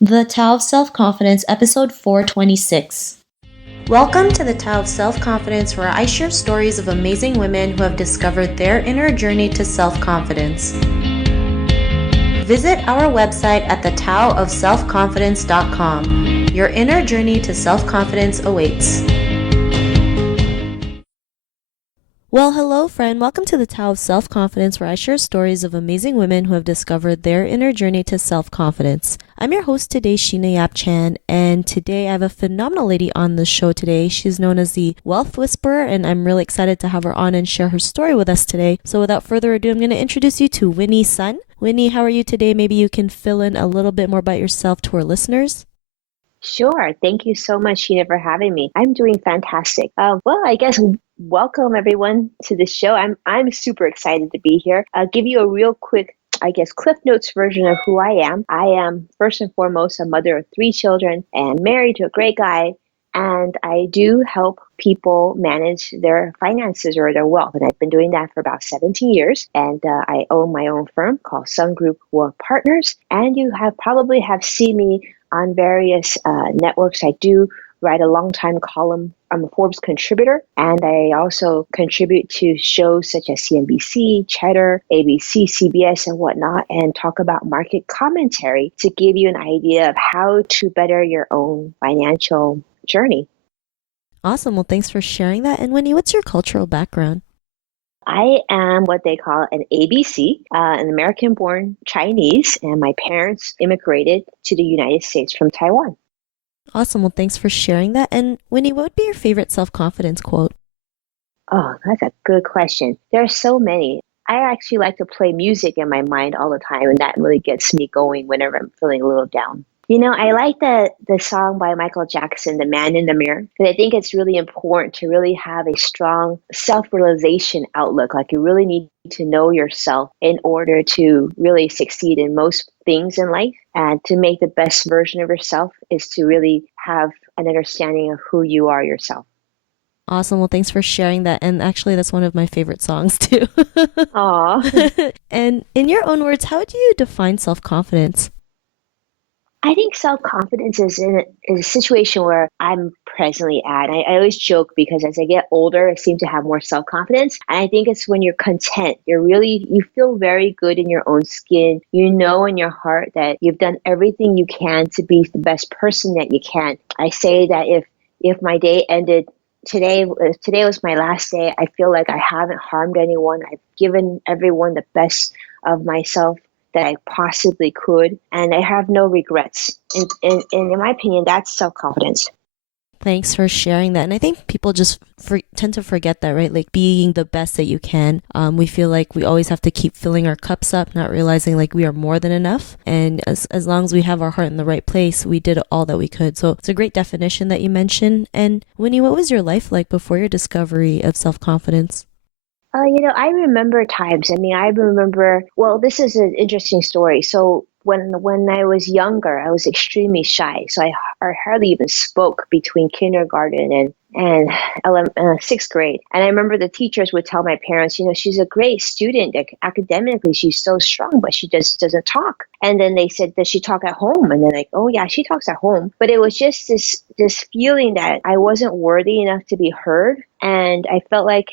The Tao of Self-Confidence, episode 426. Welcome to the Tao of Self-Confidence, where I share stories of amazing women who have discovered their inner journey to self-confidence. Visit our website at thetaoofselfconfidence.com. Your inner journey to self-confidence awaits. Well, hello, friend. Welcome to the Tao of Self-Confidence, where I share stories of amazing women who have discovered their inner journey to self-confidence. I'm your host today, Sheena Yap Chan, and today I have a phenomenal lady on the show today. She's known as the Wealth Whisperer, and I'm really excited to have her on and share her story with us today. So without further ado, I'm going to introduce you to Winnie Sun. Winnie, how are you today? Maybe you can fill in a little bit more about yourself to our listeners. Sure. Thank you so much, Sheena, for having me. I'm doing fantastic. Well, I guess welcome everyone to the show. I'm super excited to be here. I'll give you a real quick, I guess, Cliff Notes version of who I am. I am first and foremost a mother of 3 children and married to a great guy. And I do help people manage their finances or their wealth. And I've been doing that for about 17 years. And I own my own firm called Sun Group Wealth Partners. And you probably have seen me on various networks. I do write a long time column. I'm a Forbes contributor, and I also contribute to shows such as CNBC, Cheddar, ABC, CBS, and whatnot, and talk about market commentary to give you an idea of how to better your own financial journey. Awesome. Well, thanks for sharing that. And Winnie, what's your cultural background? I am what they call an ABC, an American-born Chinese, and my parents immigrated to the United States from Taiwan. Awesome. Well, thanks for sharing that. And Winnie, what would be your favorite self-confidence quote? Oh, that's a good question. There are so many. I actually like to play music in my mind all the time, and that really gets me going whenever I'm feeling a little down. You know, I like the song by Michael Jackson, The Man in the Mirror, because I think it's really important to really have a strong self-realization outlook. Like you really need to know yourself in order to really succeed in most things in life. And to make the best version of yourself is to really have an understanding of who you are yourself. Awesome. Well, thanks for sharing that. And actually, that's one of my favorite songs too. Aw. And in your own words, how do you define self-confidence? I think self-confidence is a situation where I'm presently at. I always joke because as I get older, I seem to have more self-confidence. And I think it's when you're content. You feel very good in your own skin. You know in your heart that you've done everything you can to be the best person that you can. I say that if my day ended today was my last day, I feel like I haven't harmed anyone. I've given everyone the best of myself that I possibly could, and I have no regrets. And in my opinion, that's self-confidence. Thanks for sharing that. And I think people just tend to forget that, right? Like being the best that you can. We feel like we always have to keep filling our cups up, not realizing like we are more than enough. And as long as we have our heart in the right place, we did all that we could. So it's a great definition that you mentioned. And Winnie, what was your life like before your discovery of self-confidence? I remember times. Well, this is an interesting story. So when I was younger, I was extremely shy. So I hardly even spoke between kindergarten and 6th grade. And I remember the teachers would tell my parents, she's a great student. Academically, she's so strong, but she just doesn't talk. And then they said, does she talk at home? And then like, oh yeah, she talks at home. But it was just this feeling that I wasn't worthy enough to be heard. And I felt like,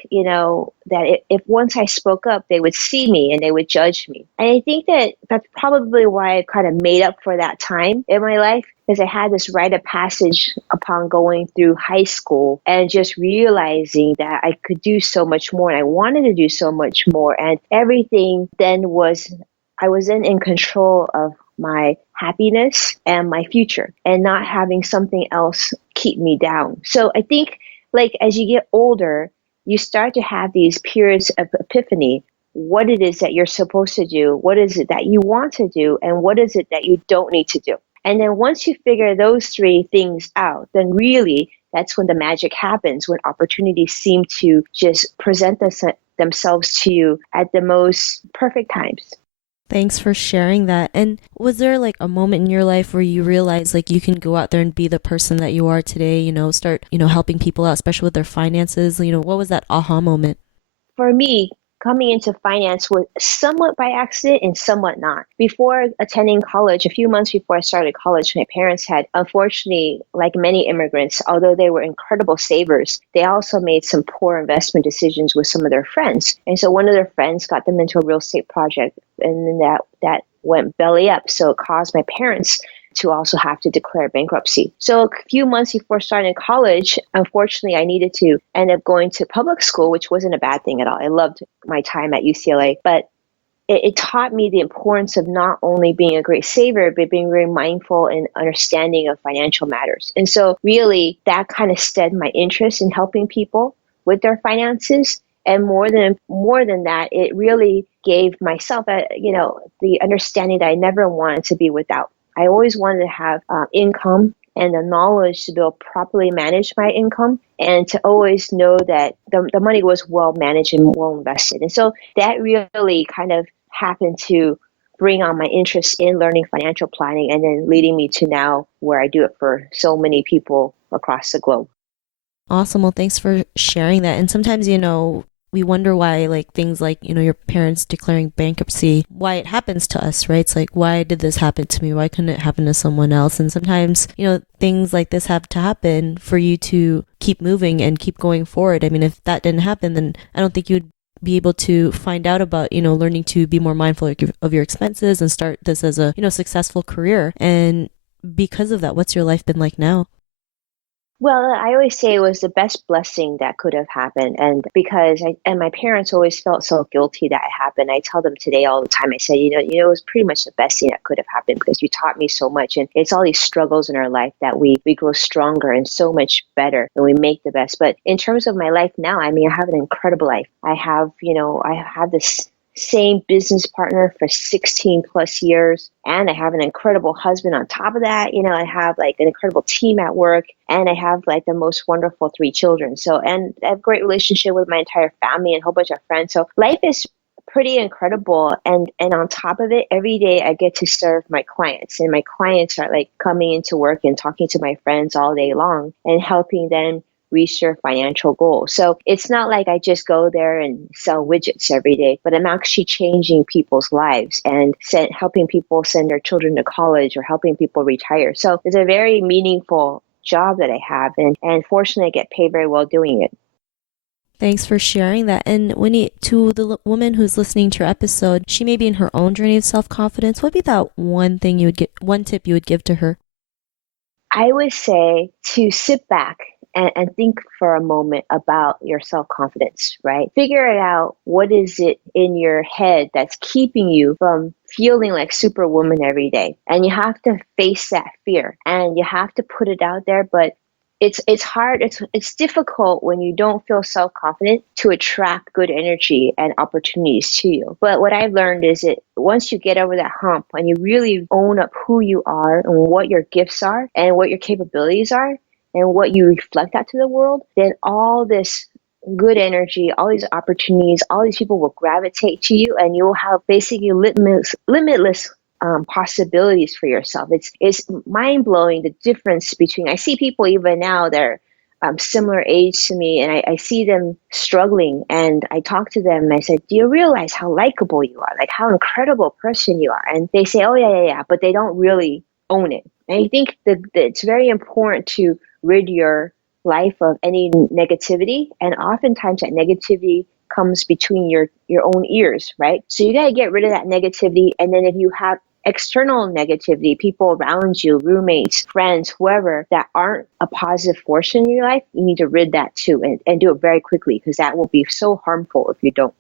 that if once I spoke up, they would see me and they would judge me. And I think that's probably why I kind of made up for that time in my life, because I had this rite of passage upon going through high school and just realizing that I could do so much more and I wanted to do so much more. And everything then I was then in control of my happiness and my future and not having something else keep me down. So I think like as you get older, you start to have these periods of epiphany. What it is that you're supposed to do, what is it that you want to do, and what is it that you don't need to do. And then once you figure those 3 things out, then really that's when the magic happens, when opportunities seem to just present themselves to you at the most perfect times. Thanks for sharing that. And was there like a moment in your life where you realized like you can go out there and be the person that you are today, start, helping people out, especially with their finances? What was that aha moment? For me, coming into finance was somewhat by accident and somewhat not. Before attending college, a few months before I started college, my parents had, unfortunately, like many immigrants, although they were incredible savers, they also made some poor investment decisions with some of their friends. And so one of their friends got them into a real estate project, and then that went belly up. So it caused my parents to also have to declare bankruptcy. So a few months before starting college, unfortunately, I needed to end up going to public school, which wasn't a bad thing at all. I loved my time at UCLA, but it taught me the importance of not only being a great saver, but being very mindful and understanding of financial matters. And so really that kind of stemmed my interest in helping people with their finances. And more than that, it really gave myself, the understanding that I never wanted to be without. I always wanted to have income and the knowledge to be able to properly manage my income and to always know that the money was well managed and well invested. And so that really kind of happened to bring on my interest in learning financial planning and then leading me to now where I do it for so many people across the globe. Awesome. Well, thanks for sharing that. And sometimes, we wonder why like things like, your parents declaring bankruptcy, why it happens to us, right? It's like, why did this happen to me? Why couldn't it happen to someone else? And sometimes, things like this have to happen for you to keep moving and keep going forward. I mean, if that didn't happen, then I don't think you'd be able to find out about, learning to be more mindful of your expenses and start this as a, successful career. And because of that, what's your life been like now? Well, I always say it was the best blessing that could have happened. And because my parents always felt so guilty that it happened. I tell them today all the time, I say, it was pretty much the best thing that could have happened because you taught me so much. And it's all these struggles in our life that we grow stronger and so much better and we make the best. But in terms of my life now, I mean, I have an incredible life. I have this same business partner for 16 plus years. And I have an incredible husband on top of that. I have like an incredible team at work and I have like the most wonderful 3 children. So, and I have a great relationship with my entire family and a whole bunch of friends. So life is pretty incredible. And on top of it, every day I get to serve my clients and my clients are like coming into work and talking to my friends all day long and helping them reach their financial goals. So it's not like I just go there and sell widgets every day, but I'm actually changing people's lives and helping people send their children to college or helping people retire. So it's a very meaningful job that I have. And fortunately, I get paid very well doing it. Thanks for sharing that. And Winnie, to the woman who's listening to your episode, she may be in her own journey of self-confidence. What would be that one tip you would give to her? I would say to sit back and think for a moment about your self-confidence, right? Figure it out. What is it in your head that's keeping you from feeling like superwoman every day? And you have to face that fear and you have to put it out there. But it's hard. It's difficult when you don't feel self-confident to attract good energy and opportunities to you. But what I've learned is that once you get over that hump and you really own up who you are and what your gifts are and what your capabilities are, and what you reflect out to the world, then all this good energy, all these opportunities, all these people will gravitate to you and you'll have basically limitless possibilities for yourself. It's mind blowing the difference between, I see people even now that are similar age to me and I see them struggling and I talk to them and I said, do you realize how likable you are? Like how incredible person you are? And they say, oh yeah, but they don't really own it. And I think that it's very important to rid your life of any negativity. And oftentimes that negativity comes between your own ears, right? So you got to get rid of that negativity. And then if you have external negativity, people around you, roommates, friends, whoever, that aren't a positive force in your life, you need to rid that too and do it very quickly because that will be so harmful if you don't.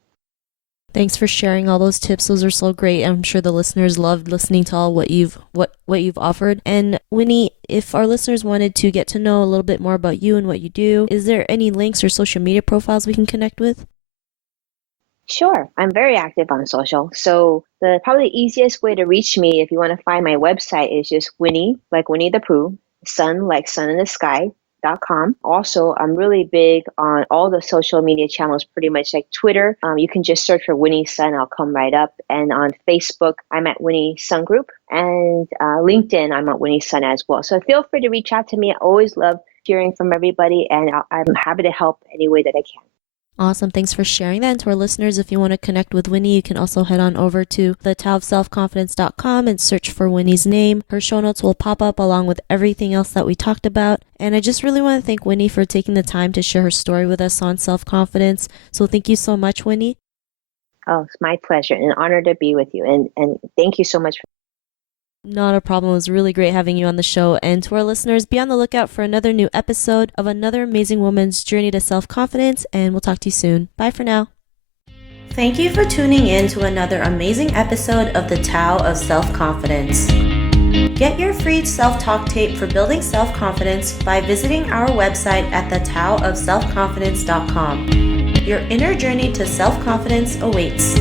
Thanks for sharing all those tips. Those are so great. I'm sure the listeners loved listening to all what you've offered. And Winnie, if our listeners wanted to get to know a little bit more about you and what you do, is there any links or social media profiles we can connect with? Sure. I'm very active on social. So the probably easiest way to reach me if you want to find my website is just Winnie, like Winnie the Pooh, sun, like sun in the sky.com. Also, I'm really big on all the social media channels, pretty much like Twitter. You can just search for Winnie Sun. I'll come right up. And on Facebook, I'm at Winnie Sun Group. And LinkedIn, I'm at Winnie Sun as well. So feel free to reach out to me. I always love hearing from everybody. And I'm happy to help any way that I can. Awesome. Thanks for sharing that. And to our listeners, if you want to connect with Winnie, you can also head on over to thetaoofselfconfidence.com and search for Winnie's name. Her show notes will pop up along with everything else that we talked about. And I just really want to thank Winnie for taking the time to share her story with us on self-confidence. So thank you so much, Winnie. Oh, it's my pleasure and an honor to be with you. And thank you so much. Not a problem. It was really great having you on the show. And to our listeners, be on the lookout for another new episode of another amazing woman's journey to self-confidence. And we'll talk to you soon. Bye for now. Thank you for tuning in to another amazing episode of the Tao of Self-Confidence. Get your free self-talk tape for building self-confidence by visiting our website at thetaoofselfconfidence.com. Your inner journey to self-confidence awaits.